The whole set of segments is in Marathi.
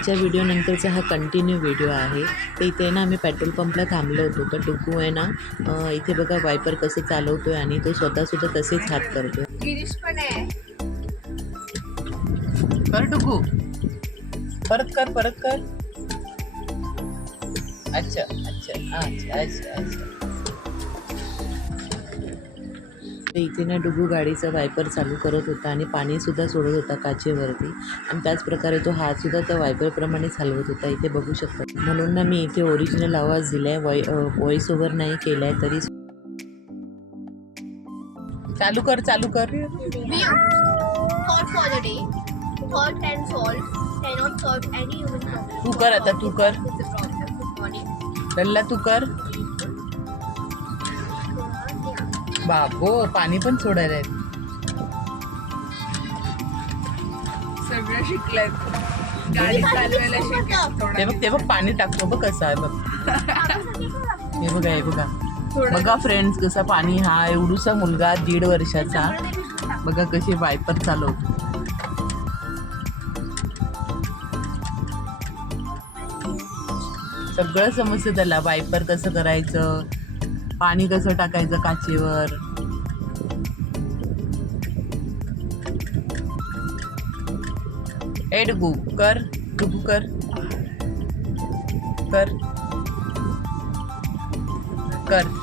कालच्या व्हिडिओ नंतरचा हा कंटिन्यू व्हिडिओ आहे. तर इथे ना आम्ही पेट्रोल पंपला थांबलो होतो. तर डुग्गू आहे ना इथे बघा वायपर कसं चालवतोय आणि तो स्वतःसुद्धा तसेच हात करतोय. गिरीश पण आहे. कर डुग्गू, परत कर, परत कर. अच्छा अच्छा अच्छा अच्छा अच्छा. तर इथे ना डुगू गाडीचा वायपर चालू करत होता आणि पाणीसुद्धा सोडत होता काचेवरती आणि त्याचप्रकारे तो हातसुद्धा त्या वायपरप्रमाणेच हलवत होता. इथे बघू शकता. म्हणून ना मी इथे ओरिजिनल आवाज दिला आहे, व्हॉइस ओव्हर नाही केला आहे तरी. चालू कर, चालू कर. Thought for the day. Thought can solve, cannot solve any human problem. तू कर आता, तू कर. It's a problem. Good morning. डल्ला तू कर. बाबो पाणी पण सोडायला आहे. सगळं शिकलाय, गाडी चालवायला शिकलाय. ते बघ पाणी टाकतो बघ कसं आहे बघ. हे बघा, हे बघा बघा फ्रेंड्स, कसं पाणी. हा एवढूसा मुलगा 1.5 वर्षाचा बघा कशी वायपर चालवतो. सगळं समजतं त्याला, वायपर कसं करायचं, पाणी कसं टाकायचं काचेवर. ए डुगू कर, डुगू कर, कर कर.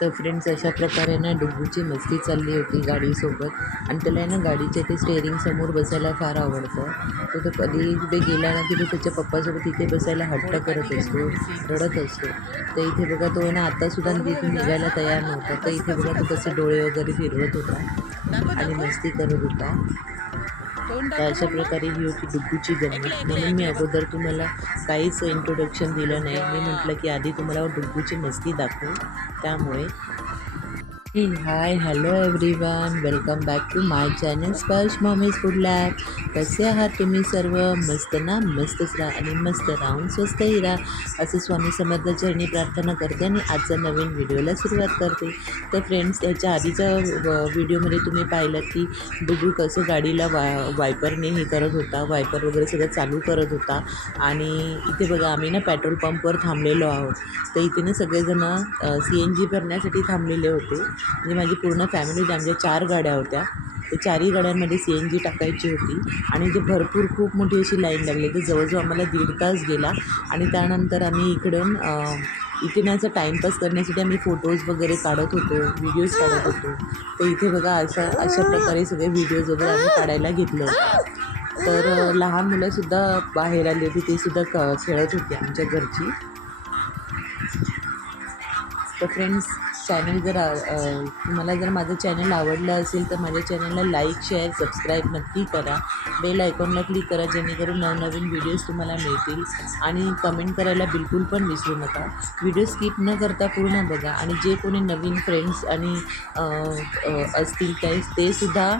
तर फ्रेंड्स अशा प्रकारे ना डुग्गूची मस्ती चालली होती गाडीसोबत आणि त्याला ना गाडीच्या ते स्टेअरिंग समोर बसायला फार आवडतं. तो कधी कुठे गेला ना की तो त्याच्या पप्पासोबत इथे बसायला हट्ट करत असतो, रडत असतो. तर इथे बघा तो ना आत्तासुद्धा तिथून निघायला तयार नव्हता. तर इथे बघा तो कसे डोळे वगैरे फिरवत होता आणि मस्ती करत होता. तर अशा प्रकारे ही होती डुग्गूची गंमत. म्हणून मी अगोदर तुम्हाला काहीच इंट्रोडक्शन दिलं नाही. मी म्हटलं की आधी तुम्हाला डुग्गूची मस्ती दाखवू. त्यामुळे hi hello everyone, welcome back to my channel Sparsh mommy's food lab. कसे आहात तुम्ही सर्व? मस्त ना? मस्तच राहा आणि मस्त राहून स्वस्तही राहा असं स्वामी समर्थ चरणी प्रार्थना करते आणि आजचा नवीन व्हिडिओला सुरुवात करते. तर फ्रेंड्स, याच्या आधीच्या व्हिडिओमध्ये तुम्ही पाहिलं की डुग्गू कसं गाडीला वायपरने हे करत होता, वायपर वगैरे सगळं चालू करत होता. आणि इथे बघा आम्ही ना पेट्रोल पंपवर थांबलेलो आहोत. तर इथे ना सगळेजणं CNG भरण्यासाठी थांबलेले होते. म्हणजे माझी पूर्ण फॅमिली, आमच्या 4 गाड्या होत्या. ते 4ही गाड्यांमध्ये CNG टाकायची होती आणि ते भरपूर खूप मोठी अशी लाईन लागली. तर जवळजवळ आम्हाला 1.5 तास गेला आणि त्यानंतर आम्ही इकडून इथे ना असं टाईमपास करण्यासाठी आम्ही फोटोज वगैरे काढत होतो, व्हिडिओज काढत होतो. तर इथे बघा अशा प्रकारे सगळे व्हिडिओज वगैरे आम्ही काढायला घेतलं. तर लहान मुलंसुद्धा बाहेर आली होती, ते सुद्धा खेळत होती आमच्या घरची. तर फ्रेंड्स, चॅनल तुम्हाला जर माझं चॅनल आवडलं असेल तर माझ्या चॅनलला लाईक, शेअर, सबस्क्राईब नक्की करा. बेल आयकॉनला क्लिक करा जेणेकरून नवनवीन व्हिडिओज तुम्हाला मिळतील. आणि कमेंट करायला बिलकुल पण विसरू नका. व्हिडिओ स्किप न करता पूर्ण बघा. आणि जे कोणी नवीन फ्रेंड्स आणि असतील ते सुद्धा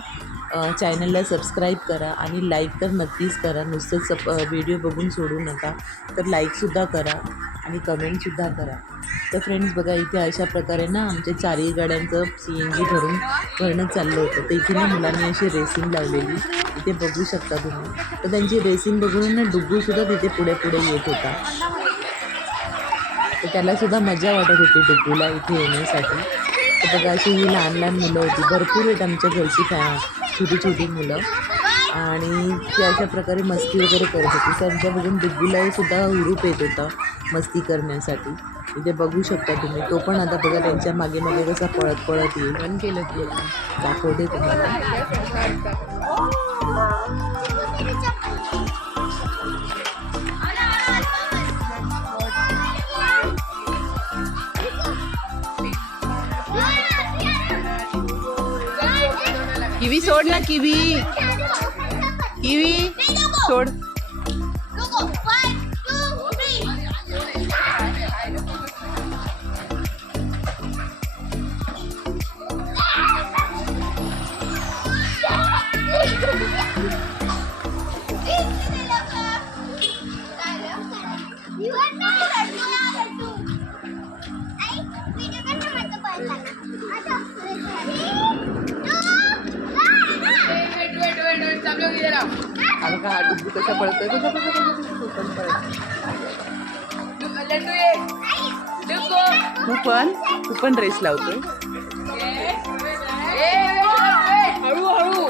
चॅनलला सबस्क्राईब करा आणि लाईक तर नक्कीच करा. नुसतंच व्हिडिओ बघून सोडू नका. तर लाईकसुद्धा करा आणि कमेंटसुद्धा करा. तर फ्रेंड्स बघा, इथे अशा प्रकारे ना आमच्या 4ही गाड्यांचं CNG भरणं चाललं होतं. तर इथे ना मुलांनी अशी रेसिंग लावलेली, इथे बघू शकता तुम्ही. तर त्यांची रेसिंग बघून ना डुग्गूसुद्धा तिथे पुढे पुढे येत होता. तर त्यालासुद्धा मजा वाटत होती डुग्गूला इथे येण्यासाठी. तर बघा अशी ही लहान लहान मुलं होती, भरपूर आहेत आमच्या घरची छोटी छोटी मुलं. आणि ती अशा प्रकारे मस्ती वगैरे करत होती. त्यांच्या बघून डुग्गूलाही सुद्धा हुरूप येत होता मस्ती करण्यासाठी. इथे बघू शकता तुम्ही. तो पण आता बघा त्यांच्या मागे मागे कसा पळत पळत येईल. पण केलं की दाखवते तुम्हाला. किवी सोड ना, किवी सोड. Wait, सब लोग इधर आओ. आणि का हा डुग्गू कशा पळतोय कशा लड्डू ये डुग्गू. तू पण रेस लावतोय. हळूहळू.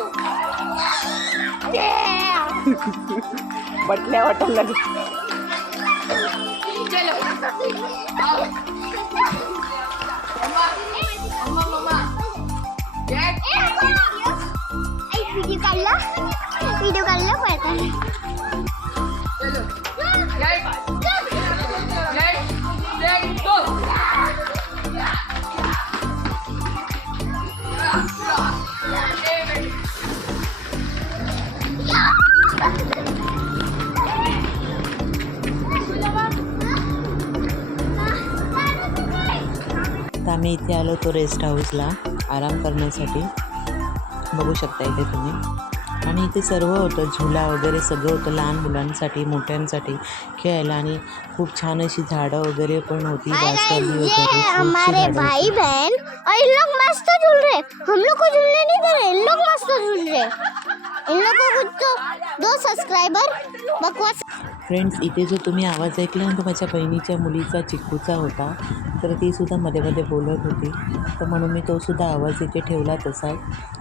बटल्या वाटायला लागेल. चलो आओ. मम्मा व्हिडिओ काढला पळताना. चलो लेट्स गो. तर आम्ही इथे आलो तो रेस्ट हाऊसला आराम करण्यासाठी. बघू शकता इथे तुम्ही. आणि इथे सर्व होतं, झुला वगैरे सगळं होतं लहान मुलांसाठी मोठ्यांसाठी खेळायला. आणि खूप छान अशी झाडं वगैरे पण होती, जास्वंदी वगैरे हमारे भाई बहन और इन लोग मस्त झूल रहे. हम लोग को झूलने नहीं दे रहे, इन लोग मस्त झूल रहे. इन लोग को कुछ तो 2 सब्सक्राइबर बकवास. फ्रेंड्स, इथे जो तुम्ही आवाज ऐकला ना तो माझ्या बहिणीच्या मुलीचा चिक्कूचा होता. तर ती सुद्धा मध्ये मध्ये बोलत होती, तर म्हणून मी तो सुद्धा आवाज इथे ठेवला तसा.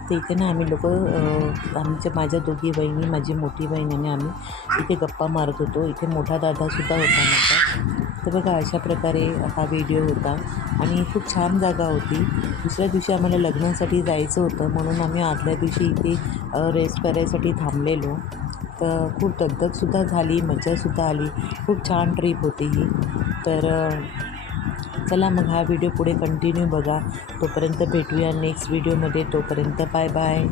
तर इथे ना आम्ही माझ्या दोघी बहिणी, माझी मोठी बहीण आणि आम्ही इथे गप्पा मारत होतो. इथे मोठा दादासुद्धा होता माझा. तर बघा अशा प्रकारे हा व्हिडिओ होता आणि खूप छान जागा होती. दुसऱ्या दिवशी आम्हाला लग्नासाठी जायचं होतं म्हणून आम्ही आदल्या दिवशी इथे रेस्ट करायसाठी थांबलेलो. तर खूप दगदगसुद्धा झाली, मजासुद्धा आली. खूप छान ट्रिप होती ही. तर चला मग हा व्हिडिओ पुढे कंटिन्यू बघा. तोपर्यंत भेटूया नेक्स्ट व्हिडिओमध्ये. तोपर्यंत बाय बाय.